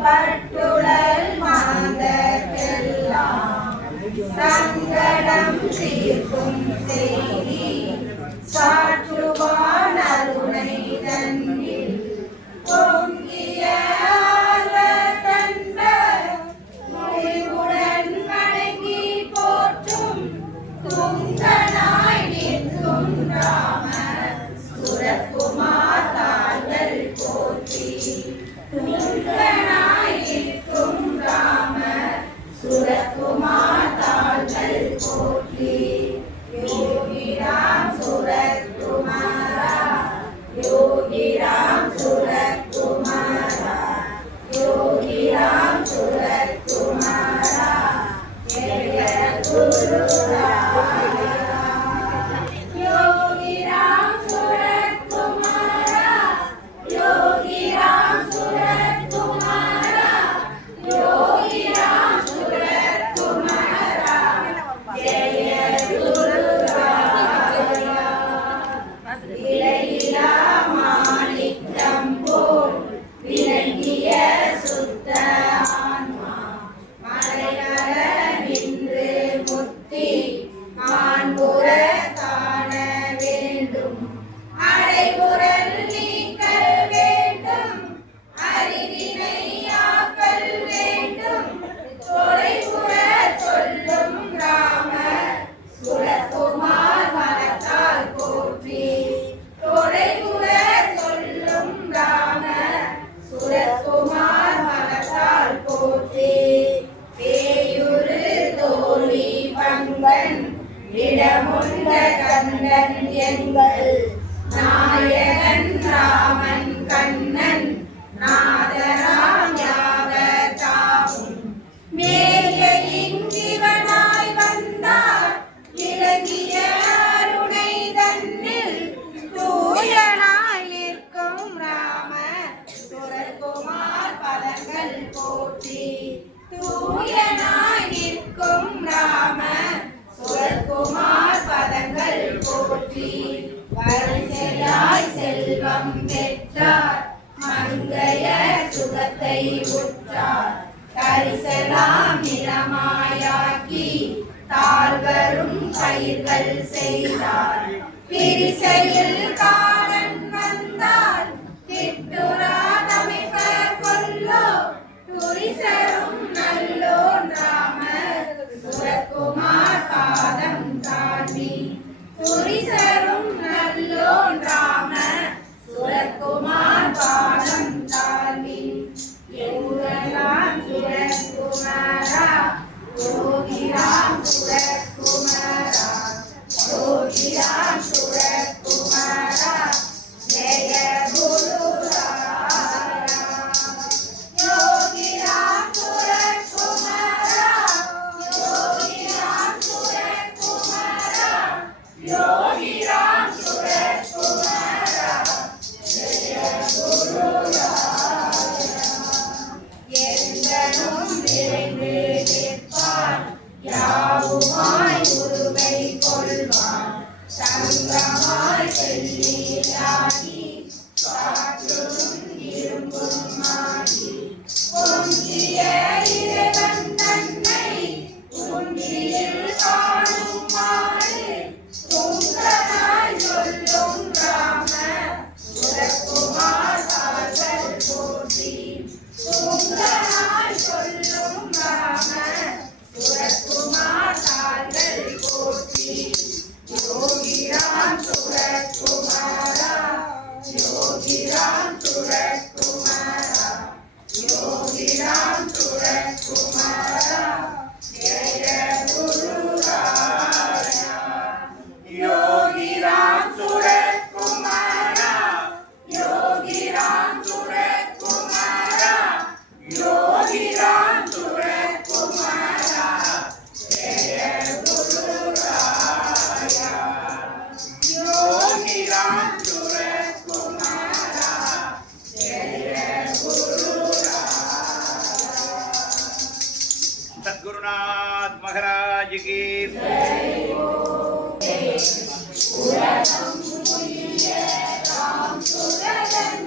பட்டுடல் மாந்தர்க்கெல்லாம் சங்கடம் தீர்க்கும் செய்தி சாற்றுவான் அருணை தன்னில் பொங்கிய ஆர்வத்தன்பர் முடிவுடன் வணங்கி போற்றும் துங்கனாய் நிற்கும் ராம சுரகுமார் தாள்கள் போற்றி துங்கனாய் நிற்கும் ராம சுரகுமார் தாள்கள் போற்றி யோகி ராம் சுரகுமாரா யோகி ராம் சுரகுமாரா யோகி ராம் சுரகுமாரா ஜெய குரு யோகி ராம் சுரகுமாரா யோகி ராம் சுரகுமாரா யோகி ராம் சுரகுமாரா ஜெய குரு விலையில்லா மாணிக்கம் போல் விளங்கிய சுத்த ஆன்மா மலையற நின்று முத்தி மாண்புற காண வேண்டும் அடைபுறல் நீக்கல் வேண்டும் அறிவினை ஆக்கல் வேண்டும் தொலைபுற சொல்லும் ராம சுரகுமார் மனத்தால் போற்றி தொலைபுற சொல்லும் ராம சுரகுமார் மனத்தால் போற்றி பேயுரு தோழி பங்கன் இடமுண்ட கண்ணன் எங்கள் நாயகன் ராமன் கண்ணன் நாதராம் யாவதாவும் மேய இங்கிவனாய் வந்தார் இலங்கிய அருணை தன்னில் தூயனாய் நிற்கும் ராம சுரகுமார் பதங்கள் போற்றி தூயனாய் நிற்கும் ராம சுரகுமார் பதங்கள் போற்றி வரிசையாய் செல்வம் பெற்றார் மங்கைய சுகத்தை உற்றார் கரிசலாம் நிறமாயாக்கி தாழ்வரும் பயிர்கள் செய்தார் பிரிசையில் காடன் வந்தார் திட்டுரா தமிழர் கொல்லோ துரிசரும் நல்லோன் ராமர் சுரகுமார் பாதம் தாண்டி துரிசரும் நல்லோன் ராம சுரகுமார் பாதம் தாண்டி யோகராம் சுரகுமாரா யோகிராம் சுரகுமாரா யோகிராம் சுரகுமாரா ஜெய குரு ராயா யோகிராம் சுரகுமாரா யோகிராம் சுரகுமாரா யோகிராம் சுரகுமாரா ஜெய குரு ராயா எந்தனும் விரைந்து நிற்பான் யாவுமாய் உருவை கொள்வான் சங்கமாய் செல்லியாகி காற்றும் இரும்பும் மாகி பொங்கிய இறைவன் தன்னை உன்னில் காணும் மாறு துங்கனாய் சொல்லும் ராம சுரகுமார் தாள்கள் போற்றி துங்கனாய் சொல்லும் ராம சுரகுமார் தாள்கள் போற்றி யோகிராம் சுரகுமாரா யோகிராம் சுரகுமாரா யோகிராம் சுரகுமாரா ஜெய குரு ராயா யோகிராம் சுரகுமாரா யோகிராம் சுரகுமாரா யோகிராம் சுரகுமாரா ஜெய குரு ராயா யோகிராம் சுரகுமாரா ஜெய குரு ராயா सद्गुरुनाथ महाराज की ராம் சுரகன்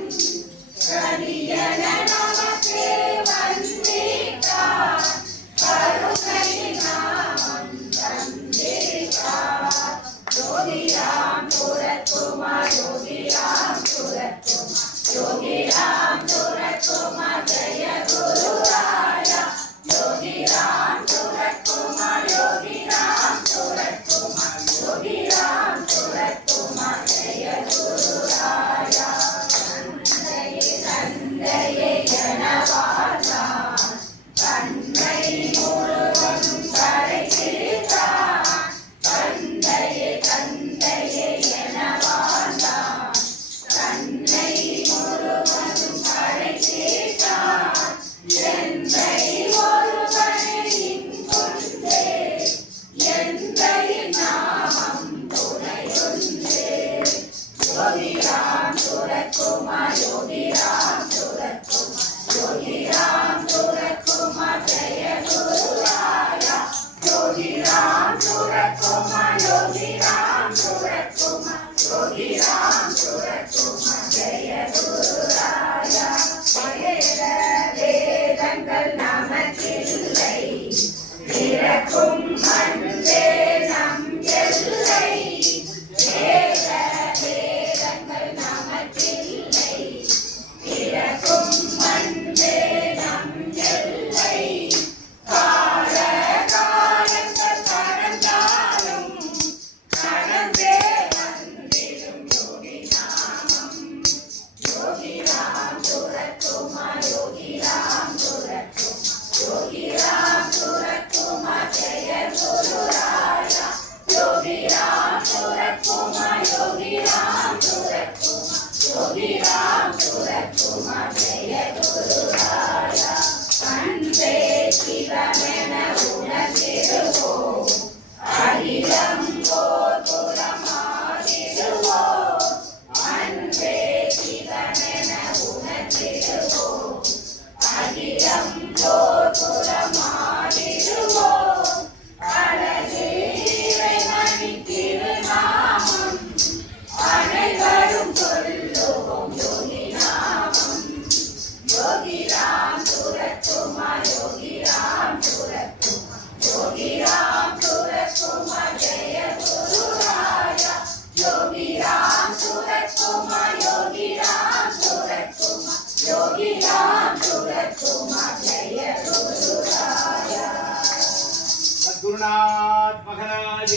கலியன நம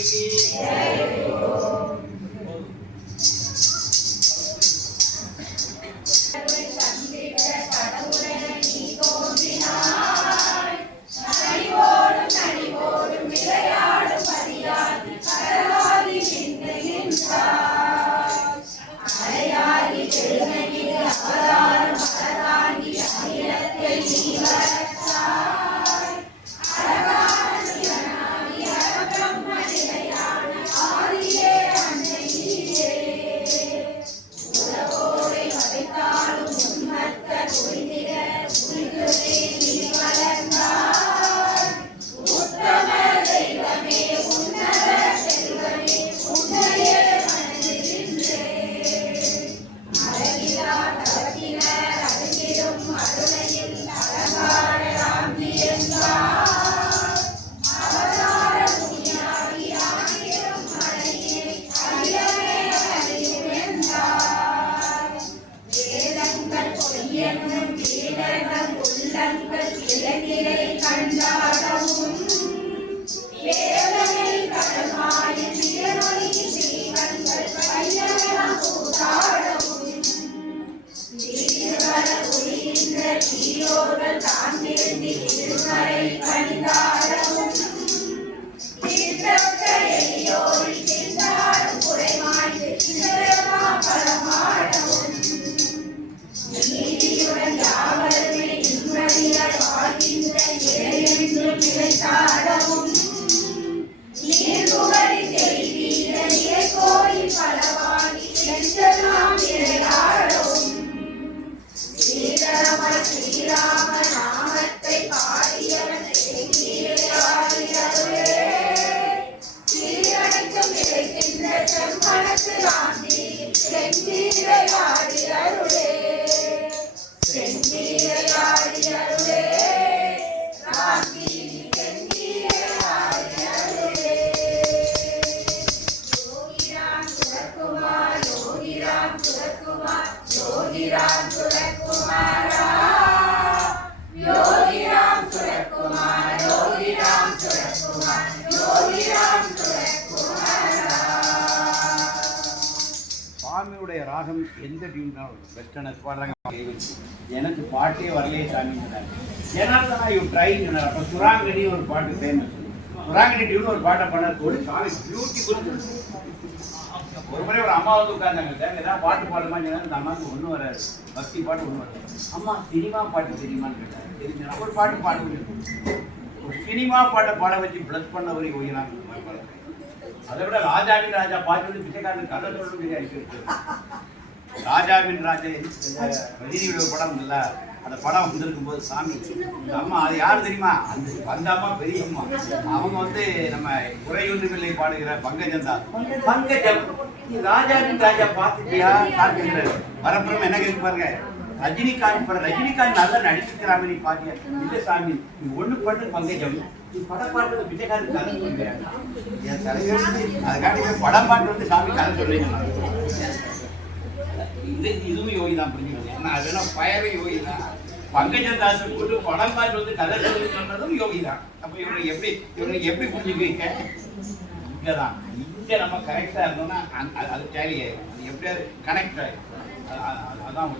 की சுவாமியுடைய ராகம் எந்த டியூன்னாலும் வெஸ்டர்னஸ் பாடுறாங்க. எனக்கு பாட்டே வரலையே சாமி ஏன்னா யூ ட்ரைங். அப்போ சுராங்கடி ஒரு பாட்டு ஃபேமஸ். சுராங்கடி டியூன் ஒரு பாட்டை பண்ண சாமி பியூட்டிஃபுல். ஒரு முறை ஒரு அம்மா வந்து உட்கார்ந்தாங்க, ஏதாவது பாட்டு பாடுமா சொன்னா அந்த அம்மாவுக்கு ஒன்றும் வராது, பக்தி பாட்டு ஒன்றும் வராது. அம்மா சினிமா பாட்டு தெரியுமான்னு கேட்டாங்க. தெரிஞ்சா ஒரு பாட்டு பாடுவேன். ஒரு சினிமா பாட்டை பாட வச்சு ப்ளஸ் பண்ண ஒரு யோகினாங்க. அதை விட ராஜாவின் ராஜா பாட்டு வந்து பிச்சைக்காரன் கதை சொல்ல அடிச்சு ராஜாவின் ராஜா ரஜினி படம் இல்லை. அந்த படம் வந்திருக்கும் போது சாமி இந்த அம்மா அது யார் தெரியுமா? அந்த அம்மா பெரிய அம்மா. அவங்க வந்து நம்ம குறையொன்றுமில்லை பாடுகிற பங்கஜந்தா. பங்கஜம் ராஜாவின் ராஜா பார்த்துட்டியா பார்த்துக்கிறாரு. வரப்புறம் என்ன கேட்டு பாருங்க, ரஜினிகாந்த் படம். ரஜினிகாந்த் நல்லா நடிச்சுக்கிறாங்க, நீ பாத்தியா? இல்லை சாமி நீ ஒண்ணு பண்ணு பங்கஜம், நீ படம் பாட்டு பிச்சைக்காரன் கதை சொல்லுங்க. என் தலைவர் அதுக்காண்டி படம் பாட்டு வந்து சாமி கதை சொல்றீங்க. இதுவும் யோகி தான், புரிஞ்சுக்கணும். ஏன்னா அதெல்லாம் பயவே யோகி தான். பங்கஜதாசன் கூட்டு படம் பாட்டு வந்து கதை சொல்லி சொன்னதும் யோகி தான். அப்போ இவங்க எப்படி புரிஞ்சுக்குவீங்க? இங்கதான் இங்க நம்ம கரெக்டா இருந்தோம்னா அது டேலி ஆயிடும். அது எப்படியாவது கனெக்ட் ஆயிடும். அதான்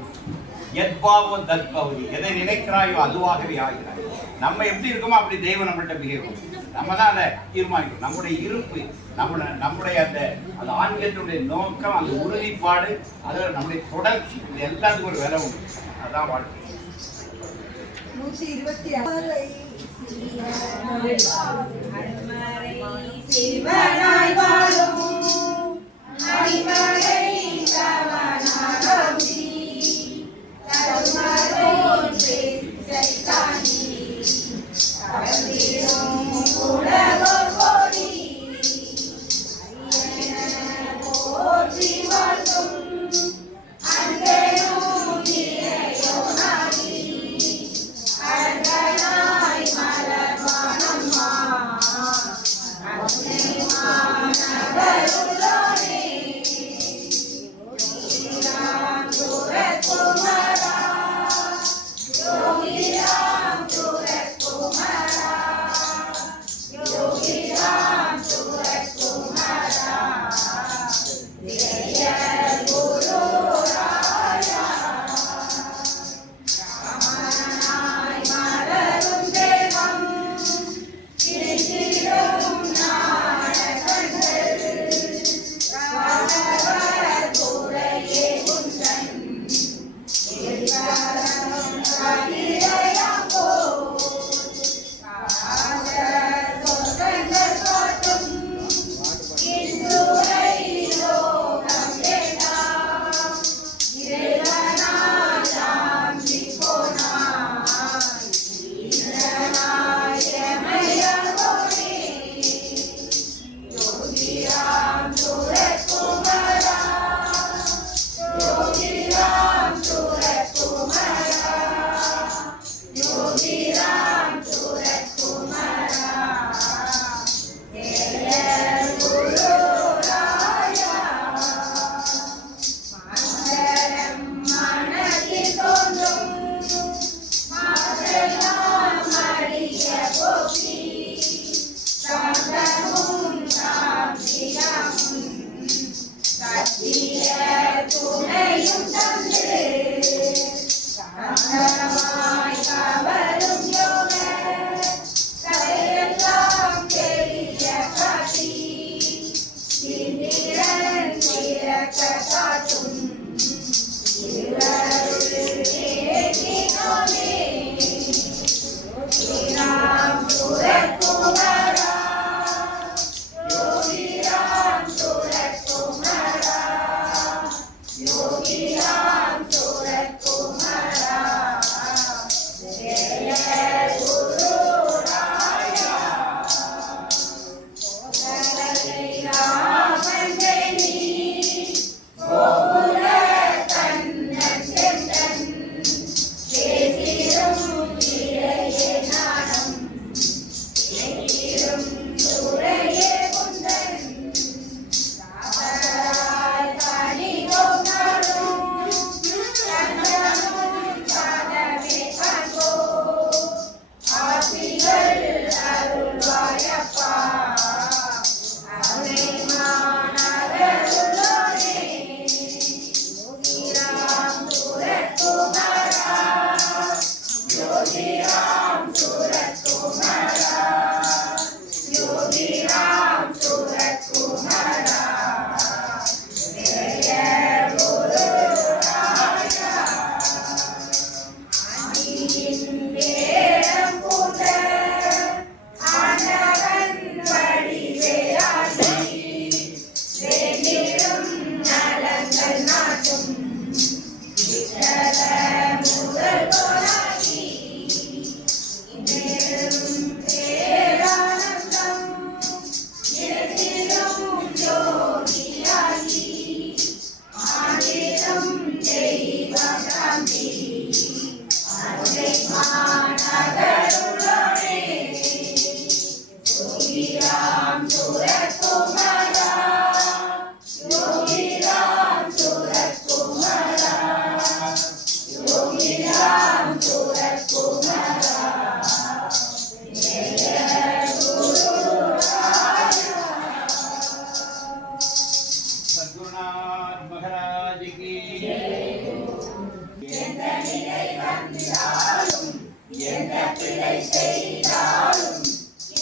எத்பாவோ தத்பவதி, எதை நினைக்கிறாயோ அதுவாகவே ஆகிறாய். நம்ம எப்படி இருக்கோமோ அப்படி தெய்வம் நம்மள்கிட்ட பிஹேவ் பண்ணும். நம்ம தான் அதை தீர்மானிக்கணும். நம்முடைய இருப்பு, நம்முடைய அந்த ஆன்மீகத்தினுடைய நோக்கம், அந்த உறுதிப்பாடு, அதில் நம்முடைய தொடர்ச்சி, இது எல்லாத்துக்கும் ஒரு விலை உண்டு. அதான் வாழ்க்கை. 126 Kumara எதை செய்தாலும்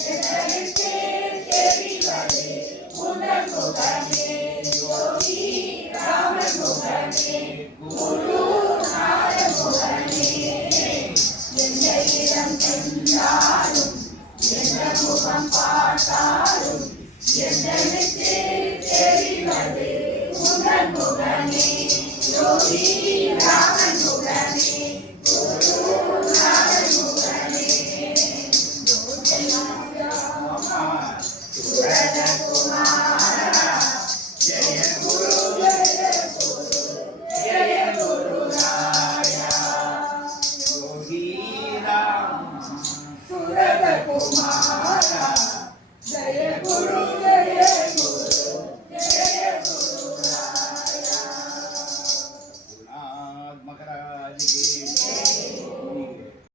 எதற்கே தெரிவது உந்தன் முகமே யோகி ராமன் முகமே குருநாத முகமே எந்த இடம் சென்றாலும் எந்த முகம் பார்த்தாலும் எந்த